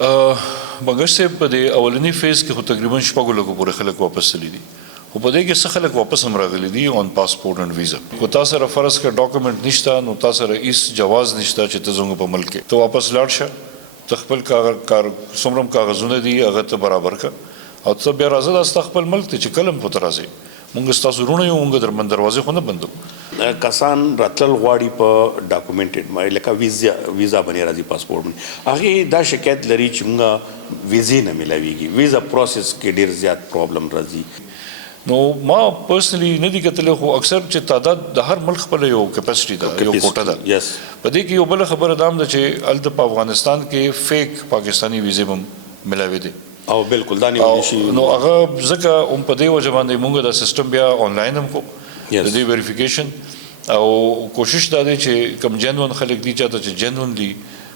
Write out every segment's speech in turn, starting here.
مګر صاحب په دې اولنی فیز کې خو تقریبا شپږ لکو پورې خلک واپس تللی دي خو په دې کې څه خلک واپس هم راغلي دي اون پاسپورت اند ویزا کو تاسو سره فرض کې ډاکومېنټ نشته نو تاسو سره هیڅ جواز نشته چې ته زموږ په ملک کې ته واپس لاړ شه ته خپل کار څومره کاغذونه دي هغه ته برابر کړه او ته بیا راځه د خپل ملک ته چې کلم پته راځي مونږ ستاسو رونه یو مونږ در دروازې خو نه بندو کسان راتلل غواړي په ډاکومېنټډ باندې لکه ویزا باندې راځي پاسپورت باندې هغه دا شکایت لري چې موږ ویزې نه ملاويږي ویزا پروسس کې ډیر زیات پرابلم راځي نو ما پرسنلی نه دي کتلې خو اکثر چې تعداد د هر ملک خپل یو کیپاسټي ده یو کوټه ده یس په دې کې یو بل خبره دام ده چې الته په افغانستان کې فیک پاکستانی ویزې هم ملاوي دي او بالکل دا نیول شي نو هغه ځکه هم په دې وجه باندې موږ د سیستم بیا آنلاین هم کو د دې ویریفیکیشن او کوشش دا دی چې کم جنون خلک دي چې جنون دي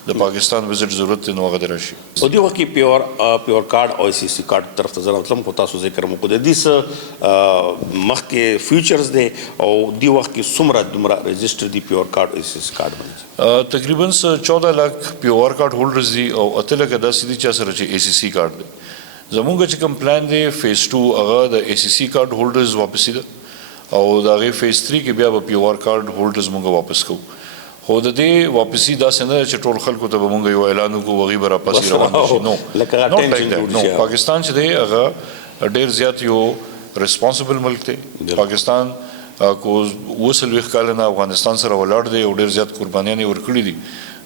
د پاکستان وزټ ضرورت نو هغه درشي او دی وخت کې پیور کارت او سی سی کارت طرف ته ځم مطلب کو تاسو ذکر مو کو د دې مخ کې فیوچرز دي او دی وخت کې سمره دمره رجسټر دی پیور کارت او سی سی کارت باندې تقریبا 14 لک پیور کارت هولډرز دي او اته لک د سې دي چې سره چې ای سی سی کارت دی زموږ چې کوم پلان دی فیز 2 هغه د ای سی سی کارت هولډرز واپس دي او دا غي فیز 3 کې بیا به پیور کارت هولډرز موږ واپس کوو خو د دې واپسی دا څنګه چې ټول خلکو ته موږ یو اعلان وکړو وغي برا پاسې روان شي نو پاکستان چې دی هغه ډیر زیات یو ریسپانسیبل ملک دی پاکستان کو وصل وکاله افغانستان سره ولاړ دی او ډیر زیات قربانیاں ورکړي دي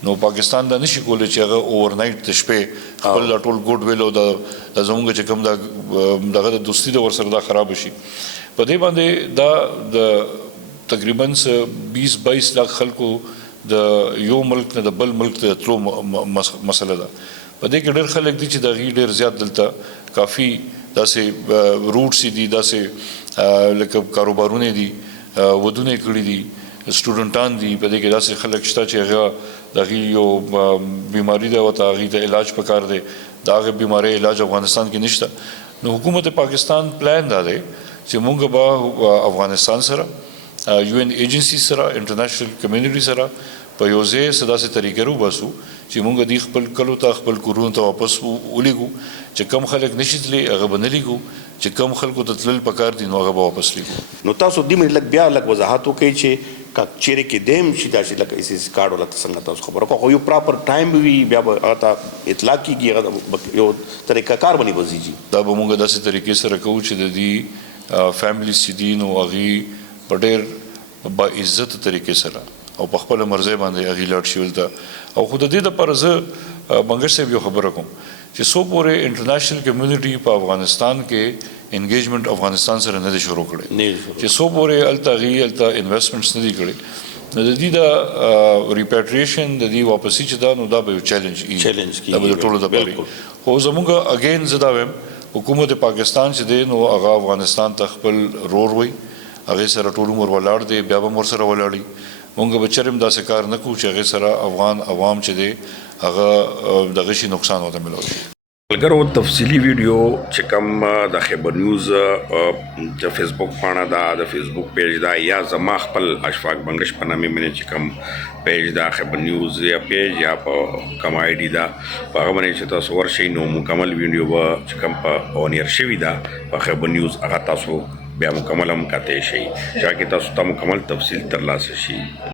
نو پاکستان دا نشي کولای چې هغه اوورنایټ د شپې خپل ټول ګډ ویل او د زموږ چې کوم دغه د دوستي د ورسره دا خراب شي په دې باندې دا د تقریبا 20-22 لک خلکو د یو ملک نه د بل ملک ته تلو مسله ده په دې کې ډېر خلک دي چې د غي ډېر زیات دلته کافي داسې روټس دي داسې لکه کاروبارونه دي ودونه کړی دي سټوډنټان دي په دې کې داسې خلک شته چې هغه د غي یو بیماری ده او ته غي د علاج پکار دی دا غي بیماری علاج افغانستان کې نشته نو حکومت پاکستان پلان دا دی چې موږ به افغانستان سره یو ان ایجنسی سره انټرنیشنل کمیونټي سره په یو ځای سداسه طریقې وباسو چې موږ د خپل کلو ته خپل کورونو ته واپس ولېګو چې کم خلک نشیدلې هغه بنلېګو چې کم خلکو ته تلل پکار دي نو هغه واپس لېګو نو تاسو دې مې لګ بیا لګ وضاحت وکړئ چې چیرې کې دیم شي دا چې لکه ایس کارت ولا څنګه تاسو خبره کوو یو پراپر ټایم وی بیا اته اطلاع کیږي یو طریقه کار باندې وځي دا به موږ داسې طریقې سره کوو چې د دې فیملی سیدین او اغي په ډېر با عزت طریقې سره او په خپل مرزه باندې اغي لاړ شي ولته او خود دې د پرزه منګر صاحب یو خبره کوم چې سو پورې انټرنیشنل کمیونټي په افغانستان کې انګیجمنٹ افغانستان سره نه شروع کړي چې سو پورې الته انویسټمنټس نه دي کړي نو د دې د ریپیټریشن د دې واپسی چې دا نو دا به چیلنج دا به ټولو د پاره خو زموږ اگین زدا ویم حکومت پاکستان چې دی نو هغه افغانستان ته خپل رور وي هغه سره ټول عمر ولاړ دی بیا به مر سره ولاړی مونږ به چرم داسې کار نه کوو چې هغه سره افغان عوام چې دی هغه دغه شي نقصان وته ملوي اگر تفصیلی ویډیو چې کوم د خبر نیوز د فیسبوک پاڼه دا د فیسبوک پیج دا یا زما خپل اشفاق بنگش په نامه باندې چې کوم پیج دا خبر نیوز یا پیج یا په کوم آی ډی دا په هغه باندې چې تاسو ورشئ نو مکمل ویډیو به چې کوم په اونیر شوی دا په خبر نیوز هغه تاسو بیا مکمل هم کاته شي چې تاسو ته مکمل تفصیل ترلاسه شي